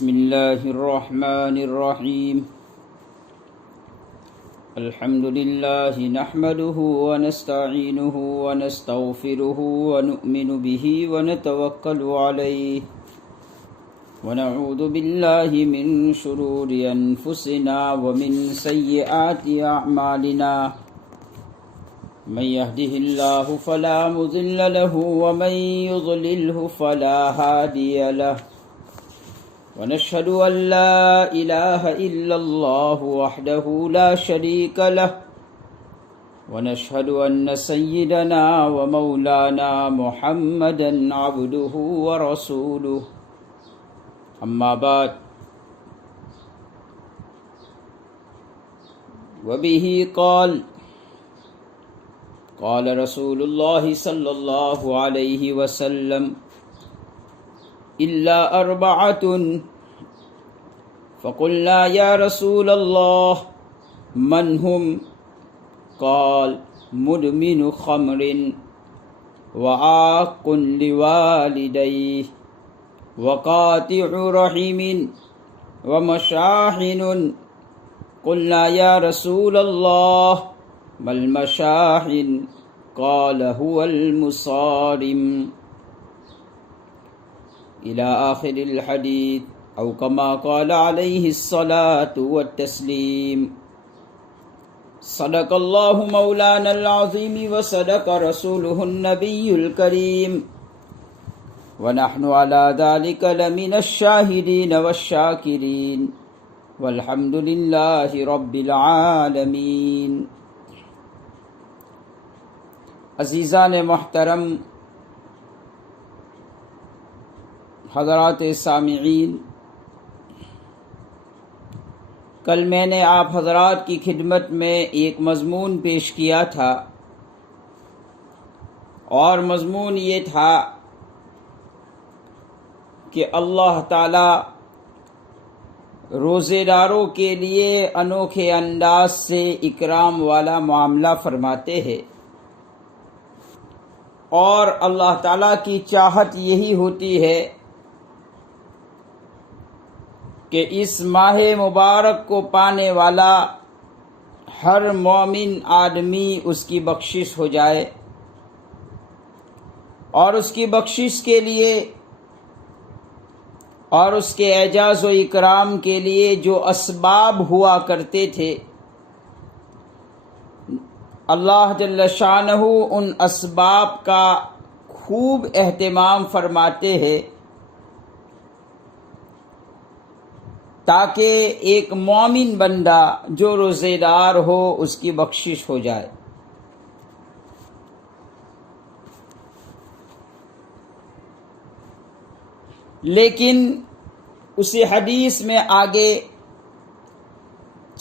بسم الله الرحمن الرحيم الحمد لله نحمده ونستعينه ونستغفره ونؤمن به ونتوكل عليه ونعوذ بالله من شرور أنفسنا ومن سيئات أعمالنا من يهده الله فلا مضل له ومن يضلله فلا هادي له ونشهد أن لا إله إلا الله وحده لا شريك له ونشهد أن سيدنا ومولانا محمدا عبده ورسوله أما بعد وبه قال رسول الله صلى الله عليه وسلم إلا أربعة فقلنا يا رسول الله من هم؟ قال مدمن خمر وعاق لوالديه وقاطع رحم ومشاحن. قلنا يا رسول الله ما المشاحن؟ قال هو المصارم إلى آخر الحديث أو كما قال عليه الصلاة والتسليم. صدق الله مولانا العظيم وصدق رسوله النبي الكريم ونحن على ذلك لمن الشاهدين والشاكرين والحمد لله رب العالمين. عزیزان محترم، حضرات سامعین، کل میں نے آپ حضرات کی خدمت میں ایک مضمون پیش کیا تھا، اور مضمون یہ تھا کہ اللہ تعالی روزے داروں کے لیے انوکھے انداز سے اکرام والا معاملہ فرماتے ہیں، اور اللہ تعالی کی چاہت یہی ہوتی ہے کہ اس ماہ مبارک کو پانے والا ہر مومن آدمی اس کی بخشش ہو جائے، اور اس کی بخشش کے لیے اور اس کے اعزاز و اکرام کے لیے جو اسباب ہوا کرتے تھے، اللہ جل شانہ ان اسباب کا خوب اہتمام فرماتے ہیں تاکہ ایک مومن بندہ جو روزے دار ہو اس کی بخشش ہو جائے۔ لیکن اسی حدیث میں آگے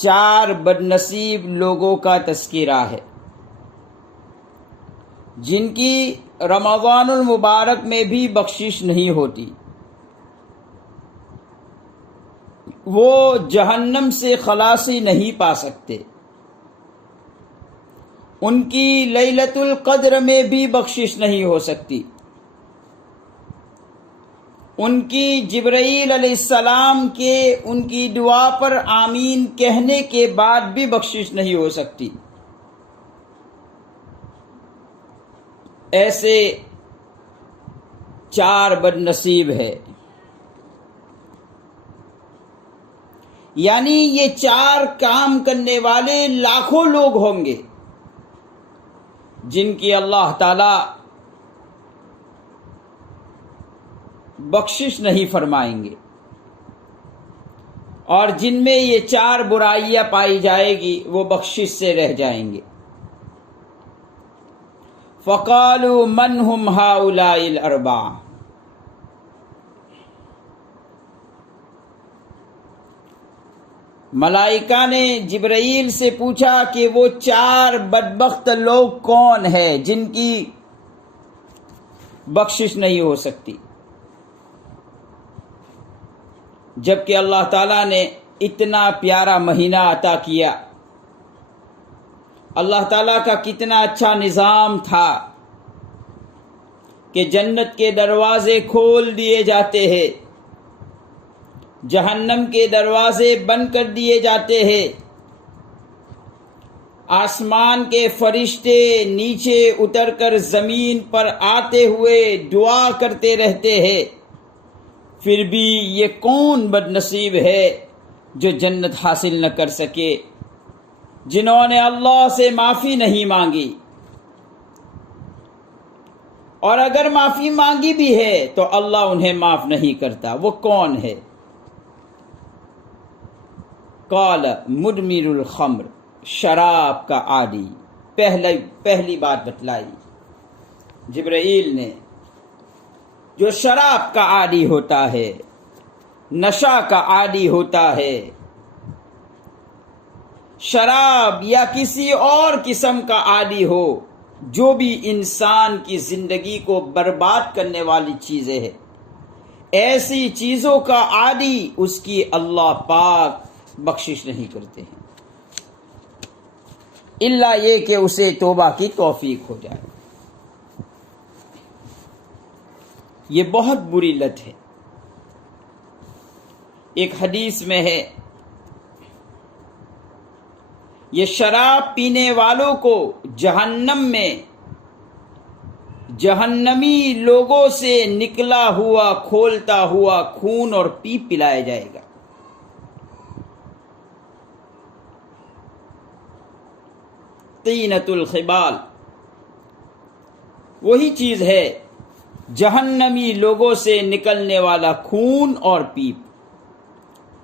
4 بدنصیب لوگوں کا تذکرہ ہے جن کی رمضان المبارک میں بھی بخشش نہیں ہوتی، وہ جہنم سے خلاصی نہیں پا سکتے، ان کی لیلۃ القدر میں بھی بخشش نہیں ہو سکتی، ان کی جبرائیل علیہ السلام کے ان کی دعا پر آمین کہنے کے بعد بھی بخشش نہیں ہو سکتی۔ ایسے 4 بدنصیب ہے، یعنی یہ 4 کام کرنے والے لاکھوں لوگ ہوں گے جن کی اللہ تعالی بخشش نہیں فرمائیں گے، اور جن میں یہ 4 برائیاں پائی جائے گی وہ بخشش سے رہ جائیں گے۔ فَقَالُوا مَنْ هُمْ هَؤُلَاءِ الْأَرْبَعَةُ؟ ملائکہ نے جبرائیل سے پوچھا کہ وہ 4 بدبخت لوگ کون ہیں جن کی بخشش نہیں ہو سکتی، جبکہ اللہ تعالیٰ نے اتنا پیارا مہینہ عطا کیا، اللہ تعالیٰ کا کتنا اچھا نظام تھا کہ جنت کے دروازے کھول دیے جاتے ہیں، جہنم کے دروازے بند کر دیے جاتے ہیں، آسمان کے فرشتے نیچے اتر کر زمین پر آتے ہوئے دعا کرتے رہتے ہیں، پھر بھی یہ کون بد نصیب ہے جو جنت حاصل نہ کر سکے، جنہوں نے اللہ سے معافی نہیں مانگی، اور اگر معافی مانگی بھی ہے تو اللہ انہیں معاف نہیں کرتا۔ وہ کون ہے؟ قال مدمر الخمر، شراب کا عادی۔ پہلی بات بتلائی جبرائیل نے، جو شراب کا عادی ہوتا ہے، نشہ کا عادی ہوتا ہے، شراب یا کسی اور قسم کا عادی ہو، جو بھی انسان کی زندگی کو برباد کرنے والی چیزیں ہیں، ایسی چیزوں کا عادی اس کی اللہ پاک بخشش نہیں کرتے ہیں، الا یہ کہ اسے توبہ کی توفیق ہو جائے۔ یہ بہت بری لت ہے۔ ایک حدیث میں ہے، یہ شراب پینے والوں کو جہنم میں جہنمی لوگوں سے نکلا ہوا کھولتا ہوا خون اور پیپ پلایا جائے گا۔ طینۃ الخبال وہی چیز ہے، جہنمی لوگوں سے نکلنے والا خون اور پیپ،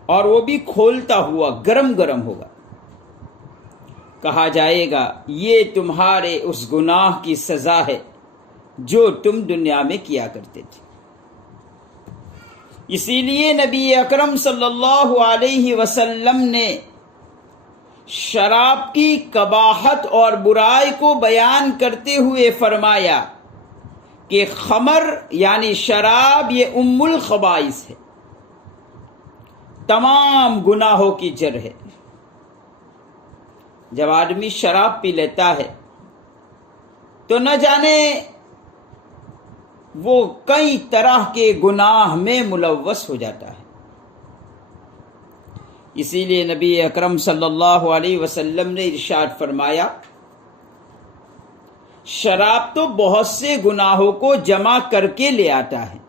اور وہ بھی کھولتا ہوا گرم گرم ہوگا۔ کہا جائے گا یہ تمہارے اس گناہ کی سزا ہے جو تم دنیا میں کیا کرتے تھے۔ اسی لیے نبی اکرم صلی اللہ علیہ وسلم نے شراب کی قباحت اور برائی کو بیان کرتے ہوئے فرمایا کہ خمر یعنی شراب یہ ام الخبائث ہے، تمام گناہوں کی جڑ ہے۔ جب آدمی شراب پی لیتا ہے تو نہ جانے وہ کئی طرح کے گناہ میں ملوث ہو جاتا ہے۔ اسی لیے نبی اکرم صلی اللہ علیہ وسلم نے ارشاد فرمایا، شراب تو بہت سے گناہوں کو جمع کر کے لے آتا ہے۔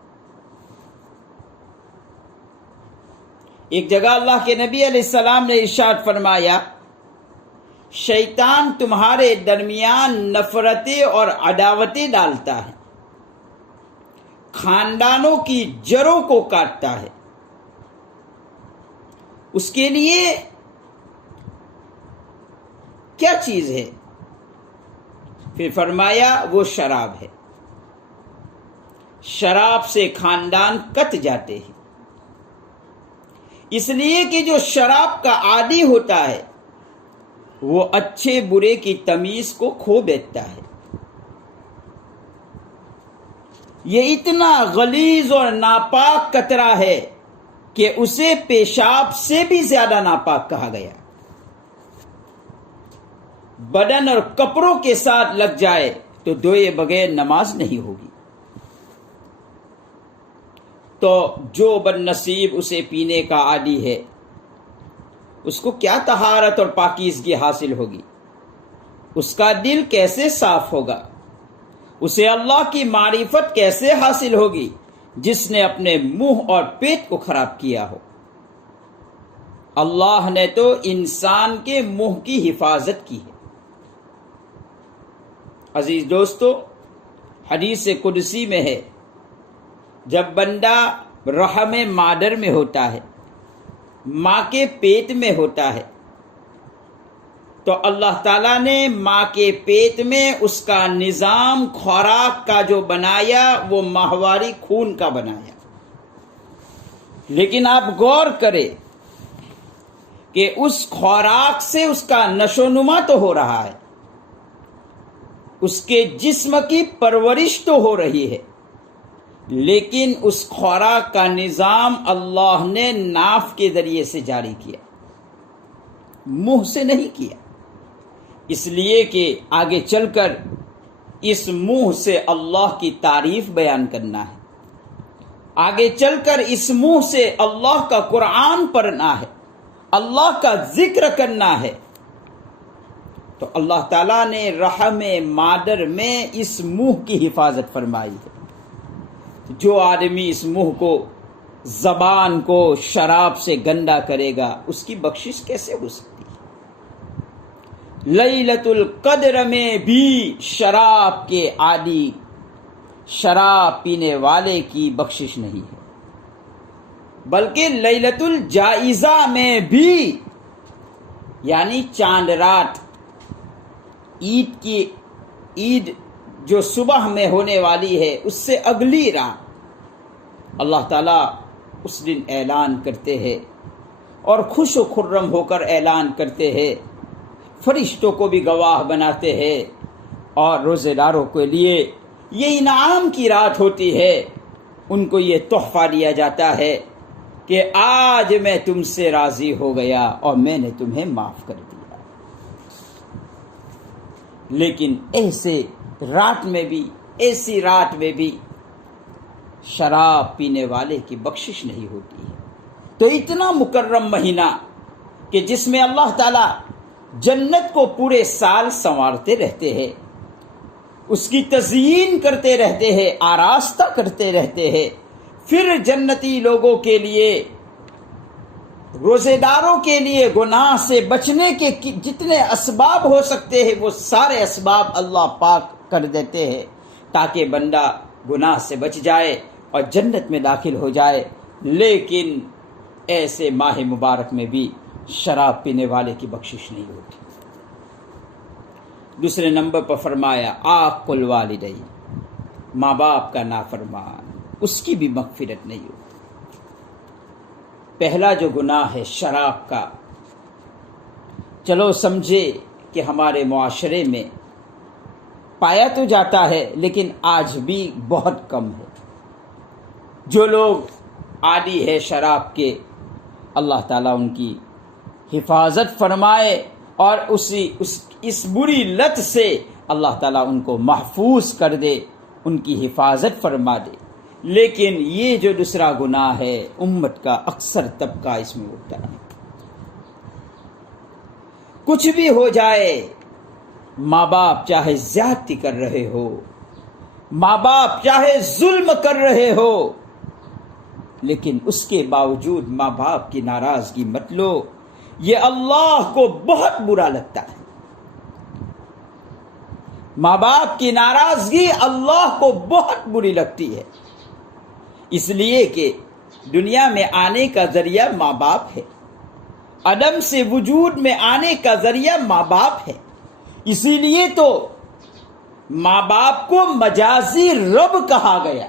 ایک جگہ اللہ کے نبی علیہ السلام نے ارشاد فرمایا، شیطان تمہارے درمیان نفرتیں اور عداوتیں ڈالتا ہے، خاندانوں کی جڑوں کو کاٹتا ہے، اس کے لیے کیا چیز ہے؟ پھر فرمایا وہ شراب ہے، شراب سے خاندان کٹ جاتے ہیں۔ اس لیے کہ جو شراب کا عادی ہوتا ہے وہ اچھے برے کی تمیز کو کھو بیٹھتا ہے۔ یہ اتنا غلیظ اور ناپاک قطرہ ہے کہ اسے پیشاب سے بھی زیادہ ناپاک کہا گیا۔ بدن اور کپڑوں کے ساتھ لگ جائے تو دھوئے بغیر نماز نہیں ہوگی۔ تو جو بد نصیب اسے پینے کا عادی ہے، اس کو کیا طہارت اور پاکیزگی حاصل ہوگی؟ اس کا دل کیسے صاف ہوگا؟ اسے اللہ کی معرفت کیسے حاصل ہوگی جس نے اپنے منہ اور پیٹ کو خراب کیا ہو؟ اللہ نے تو انسان کے منہ کی حفاظت کی ہے۔ عزیز دوستو، حدیث قدسی میں ہے، جب بندہ رحم مادر میں ہوتا ہے، ماں کے پیٹ میں ہوتا ہے، تو اللہ تعالیٰ نے ماں کے پیٹ میں اس کا نظام خوراک کا جو بنایا وہ ماہواری خون کا بنایا۔ لیکن آپ غور کریں کہ اس خوراک سے اس کا نشو و نما تو ہو رہا ہے، اس کے جسم کی پرورش تو ہو رہی ہے، لیکن اس خوراک کا نظام اللہ نے ناف کے ذریعے سے جاری کیا، منہ سے نہیں کیا، اس لیے کہ آگے چل کر اس منہ سے اللہ کی تعریف بیان کرنا ہے۔ آگے چل کر اس منہ سے اللہ کا قرآن پڑھنا ہے، اللہ کا ذکر کرنا ہے، تو اللہ تعالیٰ نے رحم مادر میں اس منہ کی حفاظت فرمائی ہے۔ جو آدمی اس منہ کو، زبان کو شراب سے گندا کرے گا، اس کی بخشش کیسے ہو سکتی ہے؟ لیلۃ القدر میں بھی شراب کے عادی، شراب پینے والے کی بخشش نہیں ہے، بلکہ لیلۃ الجائزہ میں بھی، یعنی چاند رات، عید جو صبح میں ہونے والی ہے، اس سے اگلی رات اللہ تعالیٰ اس دن اعلان کرتے ہیں اور خوش و خرم ہو کر اعلان کرتے ہیں، فرشتوں کو بھی گواہ بناتے ہیں، اور روزے داروں کے لیے یہ انعام کی رات ہوتی ہے، ان کو یہ تحفہ دیا جاتا ہے کہ آج میں تم سے راضی ہو گیا اور میں نے تمہیں معاف کر دیا۔ لیکن ایسی رات میں بھی شراب پینے والے کی بخشش نہیں ہوتی ہے۔ تو اتنا مکرم مہینہ کہ جس میں اللہ تعالیٰ جنت کو پورے سال سنوارتے رہتے ہیں، اس کی تزئین کرتے رہتے ہیں، آراستہ کرتے رہتے ہیں، پھر جنتی لوگوں کے لیے، روزے داروں کے لیے گناہ سے بچنے کے جتنے اسباب ہو سکتے ہیں وہ سارے اسباب اللہ پاک کر دیتے ہیں، تاکہ بندہ گناہ سے بچ جائے اور جنت میں داخل ہو جائے۔ لیکن ایسے ماہ مبارک میں بھی شراب پینے والے کی بخشش نہیں ہوتی۔ دوسرے نمبر پر فرمایا عاق الوالدین، ماں باپ کا نافرمان، اس کی بھی مغفرت نہیں ہوتی۔ پہلا جو گناہ ہے شراب کا، چلو سمجھے کہ ہمارے معاشرے میں پایا تو جاتا ہے لیکن آج بھی بہت کم ہے۔ جو لوگ عادی ہے شراب کے، اللہ تعالیٰ ان کی حفاظت فرمائے اور اس بری لت سے اللہ تعالیٰ ان کو محفوظ کر دے، ان کی حفاظت فرما دے۔ لیکن یہ جو دوسرا گناہ ہے، امت کا اکثر طبقہ اس میں مبتلا ہے۔ کچھ بھی ہو جائے، ماں باپ چاہے زیادتی کر رہے ہو، ماں باپ چاہے ظلم کر رہے ہو، لیکن اس کے باوجود ماں باپ کی ناراضگی مت لو، یہ اللہ کو بہت برا لگتا ہے۔ ماں باپ کی ناراضگی اللہ کو بہت بری لگتی ہے، اس لیے کہ دنیا میں آنے کا ذریعہ ماں باپ ہے، عدم سے وجود میں آنے کا ذریعہ ماں باپ ہے۔ اسی لیے تو ماں باپ کو مجازی رب کہا گیا۔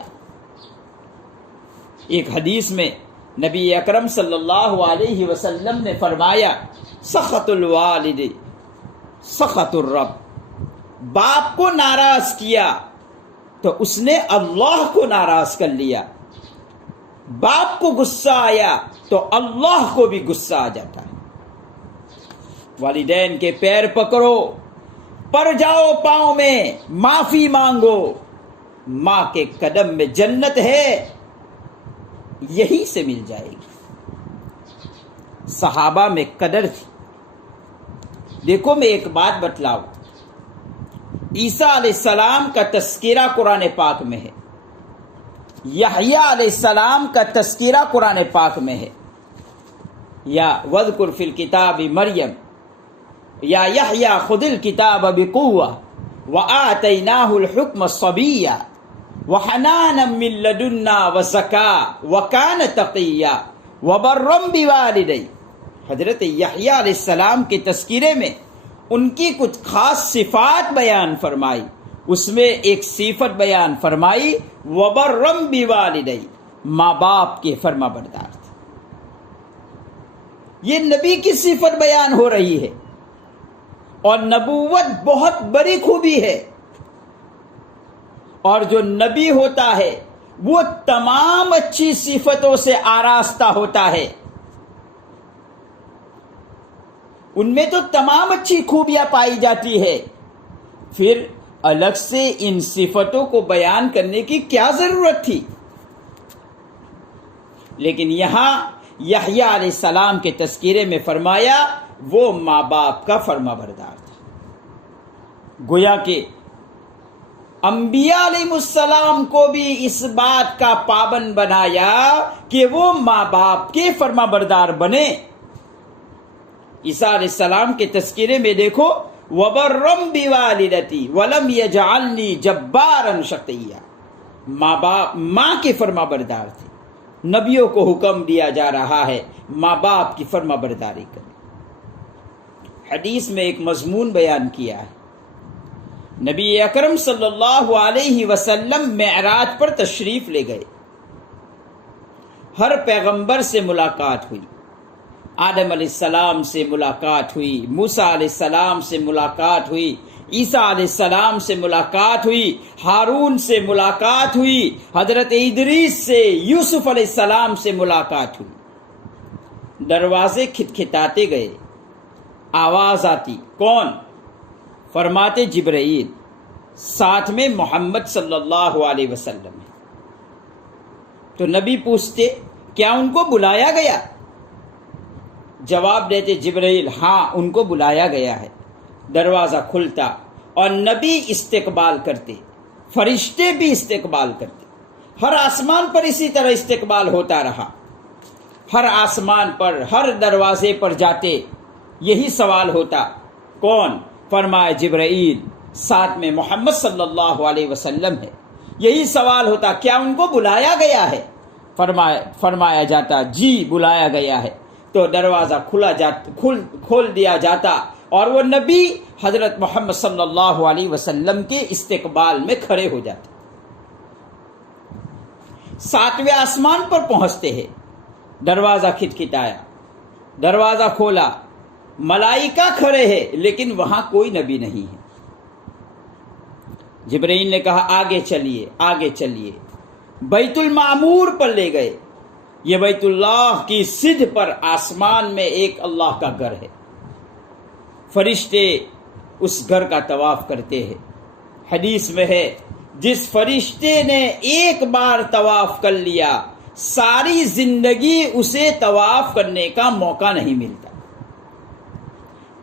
ایک حدیث میں نبی اکرم صلی اللہ علیہ وسلم نے فرمایا سخط الوالد سخط الرب، باپ کو ناراض کیا تو اس نے اللہ کو ناراض کر لیا، باپ کو غصہ آیا تو اللہ کو بھی غصہ آ جاتا ہے۔ والدین کے پیر پکڑو، پڑ جاؤ پاؤں میں، معافی مانگو، ماں کے قدم میں جنت ہے، یہی سے مل جائے گی۔ صحابہ میں قدر تھی۔ دیکھو میں ایک بات بتلاؤں، عیسیٰ علیہ السلام کا تذکرہ قرآن پاک میں ہے، یحییٰ علیہ السلام کا تذکرہ قرآن پاک میں ہے، یا وذکر فی الکتاب مریم، یا یحییٰ خذ الکتاب بقوہ وآتیناہ الحکم صبیا وحنانا من لدنا وزکاۃ وکان تقیا وبرا بوالدی۔ حضرت یحییٰ علیہ السلام کے تذکرے میں ان کی کچھ خاص صفات بیان فرمائی، اس میں ایک صفت بیان فرمائی وبرا بوالدی، ماں باپ کے فرما بردار تھے۔ یہ نبی کی صفت بیان ہو رہی ہے، اور نبوت بہت بڑی خوبی ہے، اور جو نبی ہوتا ہے وہ تمام اچھی صفتوں سے آراستہ ہوتا ہے، ان میں تو تمام اچھی خوبیاں پائی جاتی ہے، پھر الگ سے ان صفتوں کو بیان کرنے کی کیا ضرورت تھی؟ لیکن یہاں یحییٰ علیہ السلام کے تذکرے میں فرمایا وہ ماں باپ کا فرما بردار تھا۔ گویا کہ انبیاء علیہ السلام کو بھی اس بات کا پابند بنایا کہ وہ ماں باپ کے فرما بردار بنے۔ عیسیٰ علیہ السلام کے تذکرے میں دیکھو وَبَرًّا بِوَالِدَتِي وَلَمْ يَجْعَلْنِي جَبَّارًا شَقِيًّا، ماں کے فرما بردار تھے۔ نبیوں کو حکم دیا جا رہا ہے ماں باپ کی فرما برداری کریں۔ حدیث میں ایک مضمون بیان کیا ہے، نبی اکرم صلی اللہ علیہ وسلم معراج پر تشریف لے گئے، ہر پیغمبر سے ملاقات ہوئی، آدم علیہ السلام سے ملاقات ہوئی، موسیٰ علیہ السلام سے ملاقات ہوئی، عیسیٰ علیہ السلام سے ملاقات ہوئی، ہارون سے ملاقات ہوئی، حضرت ادریس سے، یوسف علیہ السلام سے ملاقات ہوئی۔ دروازے کھٹکھٹاتے گئے، آواز آتی، کون؟ فرماتے جبرائیل، ساتھ میں محمد صلی اللہ علیہ وسلم ہے۔ تو نبی پوچھتے کیا ان کو بلایا گیا؟ جواب دیتے جبرائیل ہاں ان کو بلایا گیا ہے۔ دروازہ کھلتا اور نبی استقبال کرتے، فرشتے بھی استقبال کرتے۔ ہر آسمان پر اسی طرح استقبال ہوتا رہا، ہر آسمان پر، ہر دروازے پر جاتے یہی سوال ہوتا، کون؟ فرمایا جبرائیل، ساتھ میں محمد صلی اللہ علیہ وسلم ہے۔ یہی سوال ہوتا، کیا ان کو بلایا گیا ہے؟ فرمایا جاتا جی بلایا گیا ہے۔ تو دروازہ کھول دیا جاتا اور وہ نبی حضرت محمد صلی اللہ علیہ وسلم کے استقبال میں کھڑے ہو جاتے۔ 7ویں آسمان پر پہنچتے ہیں، دروازہ کھٹکھٹایا، دروازہ کھولا، ملائکہ کھڑے ہیں لیکن وہاں کوئی نبی نہیں ہے۔ جبرائیل نے کہا آگے چلیے، آگے چلیے۔ بیت المعمور پر لے گئے۔ یہ بیت اللہ کی سدھ پر آسمان میں ایک اللہ کا گھر ہے، فرشتے اس گھر کا طواف کرتے ہیں۔ حدیث میں ہے جس فرشتے نے ایک بار طواف کر لیا ساری زندگی اسے طواف کرنے کا موقع نہیں ملتا۔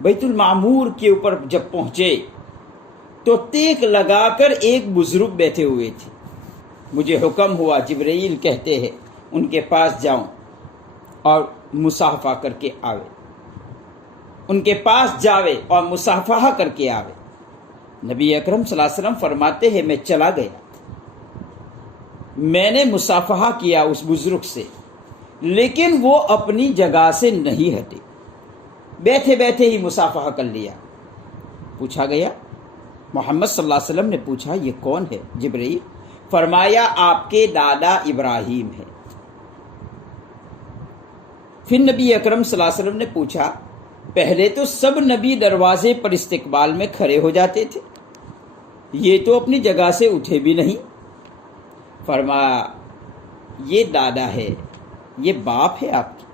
بیت المعمور کے اوپر جب پہنچے تو ٹیک لگا کر ایک بزرگ بیٹھے ہوئے تھے۔ مجھے حکم ہوا، جبرائیل کہتے ہیں، ان کے پاس جاؤں اور مصافحہ کر کے آوے، ان کے پاس جاوے اور مصافحہ کر کے آوے۔ نبی اکرم صلی اللہ علیہ وسلم فرماتے ہیں میں چلا گیا، میں نے مصافحہ کیا اس بزرگ سے، لیکن وہ اپنی جگہ سے نہیں ہٹے، بیٹھے بیٹھے ہی مصافحہ کر لیا۔ پوچھا گیا، محمد صلی اللہ علیہ وسلم نے پوچھا یہ کون ہے؟ جبرائیل۔ فرمایا آپ کے دادا ابراہیم ہے۔ پھر نبی اکرم صلی اللہ علیہ وسلم نے پوچھا پہلے تو سب نبی دروازے پر استقبال میں کھڑے ہو جاتے تھے، یہ تو اپنی جگہ سے اٹھے بھی نہیں۔ فرمایا یہ دادا ہے، یہ باپ ہے آپ کی۔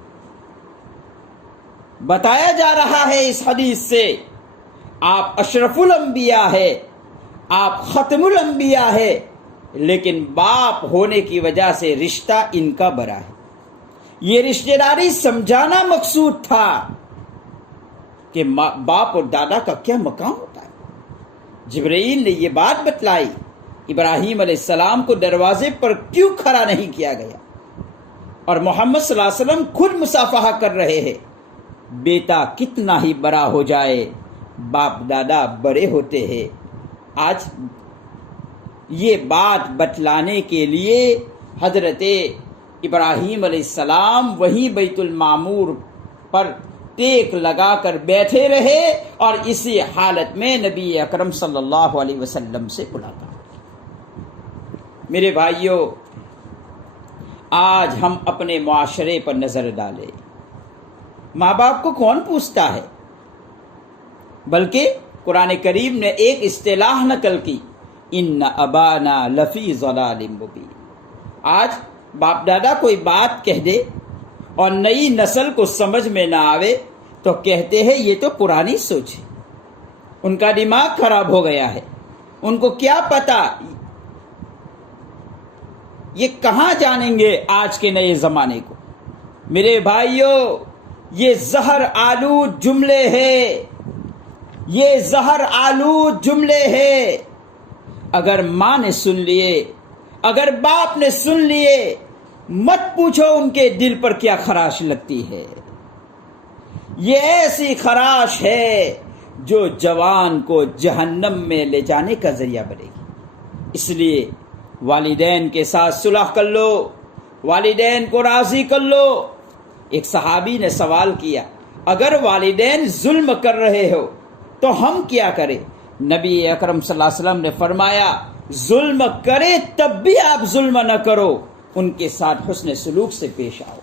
بتایا جا رہا ہے اس حدیث سے آپ اشرف الانبیاء ہے، آپ ختم الانبیاء ہے، لیکن باپ ہونے کی وجہ سے رشتہ ان کا بڑا ہے۔ یہ رشتہ داری سمجھانا مقصود تھا کہ باپ اور دادا کا کیا مقام ہوتا ہے۔ جبرائیل نے یہ بات بتلائی، ابراہیم علیہ السلام کو دروازے پر کیوں کھڑا نہیں کیا گیا، اور محمد صلی اللہ علیہ وسلم خود مصافحہ کر رہے ہیں۔ بیٹا کتنا ہی بڑا ہو جائے باپ دادا بڑے ہوتے ہیں۔ آج یہ بات بتلانے کے لیے حضرت ابراہیم علیہ السلام وہی بیت المعمور پر ٹیک لگا کر بیٹھے رہے، اور اسی حالت میں نبی اکرم صلی اللہ علیہ وسلم سے ملاقات۔ میرے بھائیوں، آج ہم اپنے معاشرے پر نظر ڈالیں، ماں باپ کو کون پوچھتا ہے؟ بلکہ قرآن کریم نے ایک اصطلاح نقل کی، ان ابانا لفی ضلال مبین۔ آج باپ دادا کوئی بات کہہ دے اور نئی نسل کو سمجھ میں نہ آوے تو کہتے ہیں یہ تو پرانی سوچ ہے، ان کا دماغ خراب ہو گیا ہے، ان کو کیا پتا یہ کہاں جانیں گے آج کے نئے زمانے کو؟ میرے بھائیوں، یہ زہر آلود جملے ہیں، یہ زہر آلود جملے ہیں۔ اگر ماں نے سن لیے، اگر باپ نے سن لیے، مت پوچھو ان کے دل پر کیا خراش لگتی ہے۔ یہ ایسی خراش ہے جو جوان کو جہنم میں لے جانے کا ذریعہ بنے گی۔ اس لیے والدین کے ساتھ صلح کر لو، والدین کو راضی کر لو۔ ایک صحابی نے سوال کیا، اگر والدین ظلم کر رہے ہو تو ہم کیا کریں؟ نبی اکرم صلی اللہ علیہ وسلم نے فرمایا، ظلم کرے تب بھی آپ ظلم نہ کرو، ان کے ساتھ حسن سلوک سے پیش آؤ۔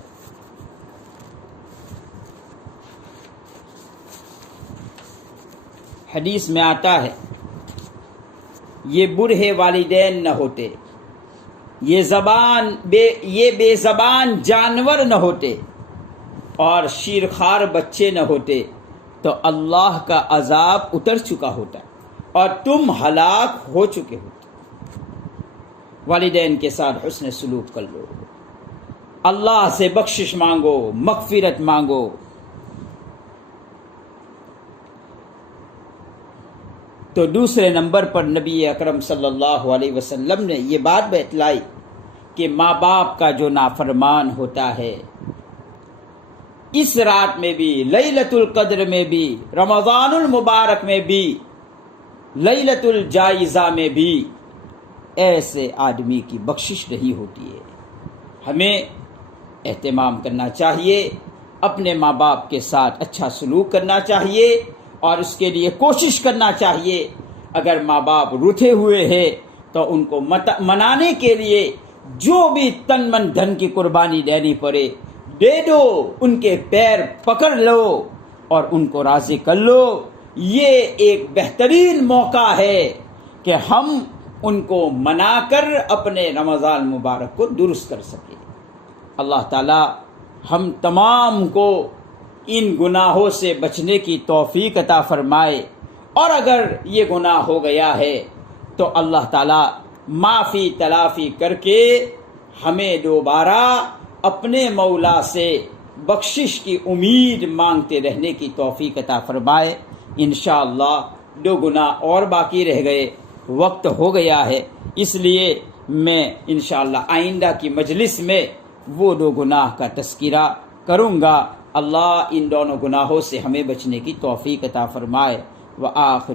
حدیث میں آتا ہے، یہ بوڑھے والدین نہ ہوتے، یہ بے زبان جانور نہ ہوتے، اور شیرخوار بچے نہ ہوتے تو اللہ کا عذاب اتر چکا ہوتا اور تم ہلاک ہو چکے ہوتے۔ والدین کے ساتھ حسن سلوک کر لو، اللہ سے بخشش مانگو، مغفرت مانگو۔ تو دوسرے نمبر پر نبی اکرم صلی اللہ علیہ وسلم نے یہ بات بتلائی کہ ماں باپ کا جو نافرمان ہوتا ہے، اس رات میں بھی، لیلۃ القدر میں بھی، رمضان المبارک میں بھی، لیلۃ الجائزہ میں بھی، ایسے آدمی کی بخشش نہیں ہوتی ہے۔ ہمیں اہتمام کرنا چاہیے، اپنے ماں باپ کے ساتھ اچھا سلوک کرنا چاہیے اور اس کے لیے کوشش کرنا چاہیے۔ اگر ماں باپ روٹھے ہوئے ہیں تو ان کو منانے کے لیے جو بھی تن من دھن کی قربانی دینی پڑے دے دو، ان کے پیر پکڑ لو اور ان کو راضی کر لو۔ یہ ایک بہترین موقع ہے کہ ہم ان کو منا کر اپنے رمضان مبارک کو درست کر سکیں۔ اللہ تعالی ہم تمام کو ان گناہوں سے بچنے کی توفیق عطا فرمائے، اور اگر یہ گناہ ہو گیا ہے تو اللہ تعالی معافی تلافی کر کے ہمیں دوبارہ اپنے مولا سے بخشش کی امید مانگتے رہنے کی توفیق عطا فرمائے۔ انشاءاللہ 2 گناہ اور باقی رہ گئے، وقت ہو گیا ہے، اس لیے میں انشاءاللہ آئندہ کی مجلس میں وہ 2 گناہ کا تذکرہ کروں گا۔ اللہ ان دونوں گناہوں سے ہمیں بچنے کی توفیق عطا فرمائے۔ وآخر